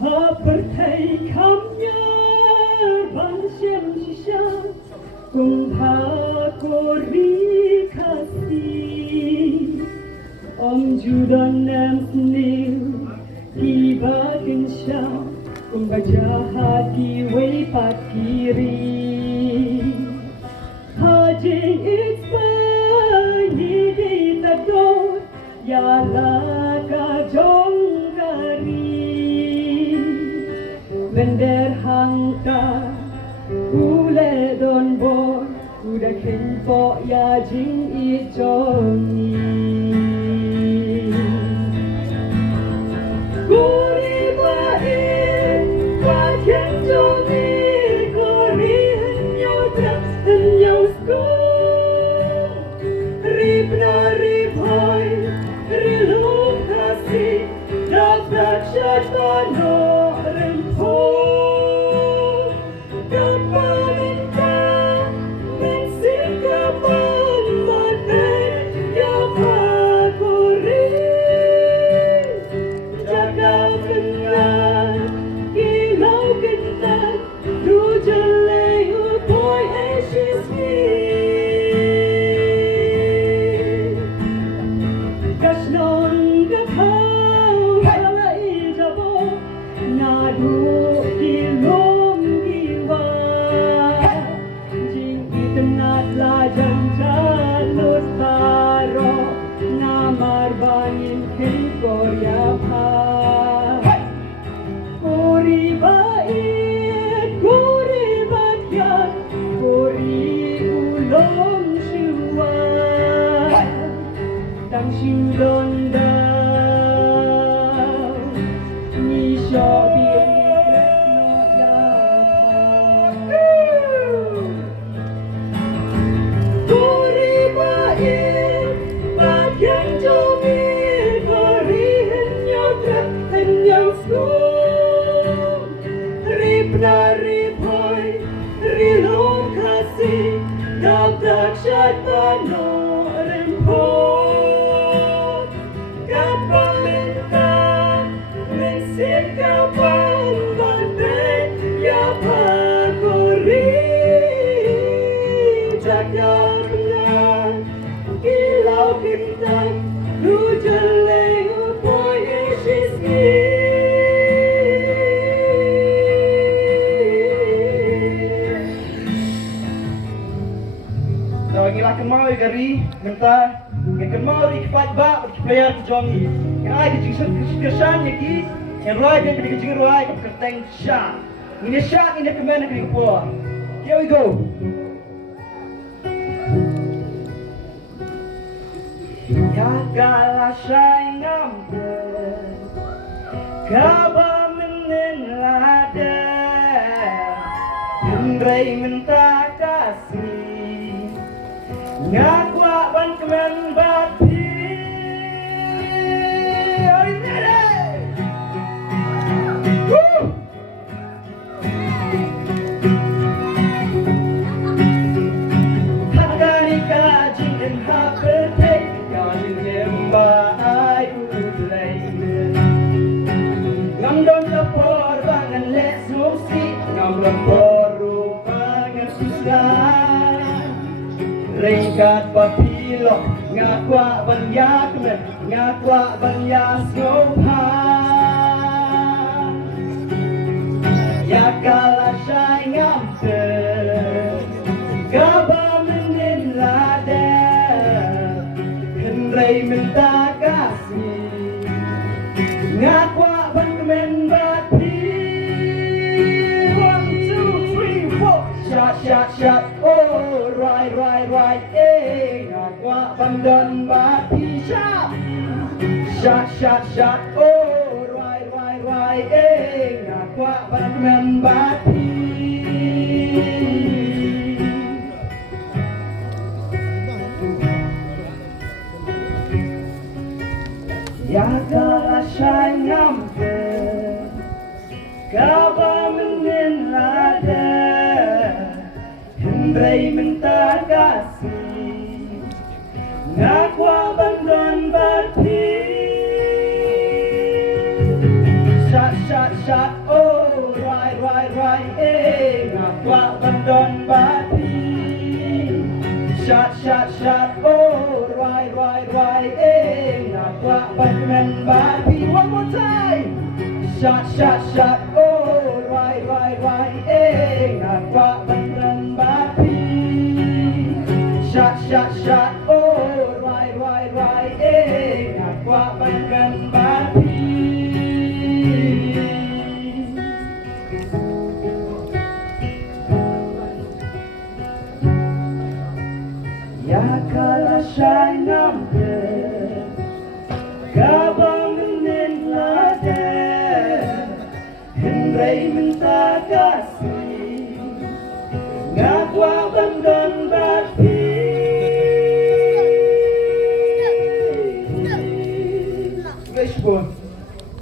Hapertai kamnya Banshem shisha Kumpha kori kasih Om judan nam snil Kiba kinsha Kumpha jahat kiwai pakiri Hajing ispa Yidi tador Yala kajong Bender hangka Ule don bor Uda kenpo ya jing ichoni Guri bain Kwa kenjoni Guri henyo drak henyo skung Ribna ribhoy Rilum kasih Dabrak syatano Gari, minta, yang mau ikat bak, berkepaya kejongi. Yang ai kejingsan kesan yaki, yang rai yang kejing rai kerteng syak. Ini syak ini kemana kiri kepo. Here we go. Ya kala sayang kaba menelada, Hendrai minta kasih. Ngakwa ban kemen bati Oi nere Hakani kajing en hapetei Kajing emba ai udlai Ngam don lapor bangan les musi Ngam lapor rupangan susah Ringkat papilok ngakwa banyak men ngakwa banyak ngopan ya kala sayang kaba menilada hendrai minta kasih ngakwa banyak bati 1, 2, 3, 4 shot oh right ngakwa bandan bati shot oh right ngakwa bandan bati ya kala sayang kaba menilada hendrai minta kasih ngakwa bandan bati shot, oh, right, eh, ngakwa bandon bati. Shot, oh, right, eh, ngakwa bandon bati. One more time. Shot, oh, right, eh, ngakwa bandon bati. Shot, oh, right, eh, ngakwa bandon bati. Ya kala siya'y number Kabang ninlade Henry minta kasih Ngakwa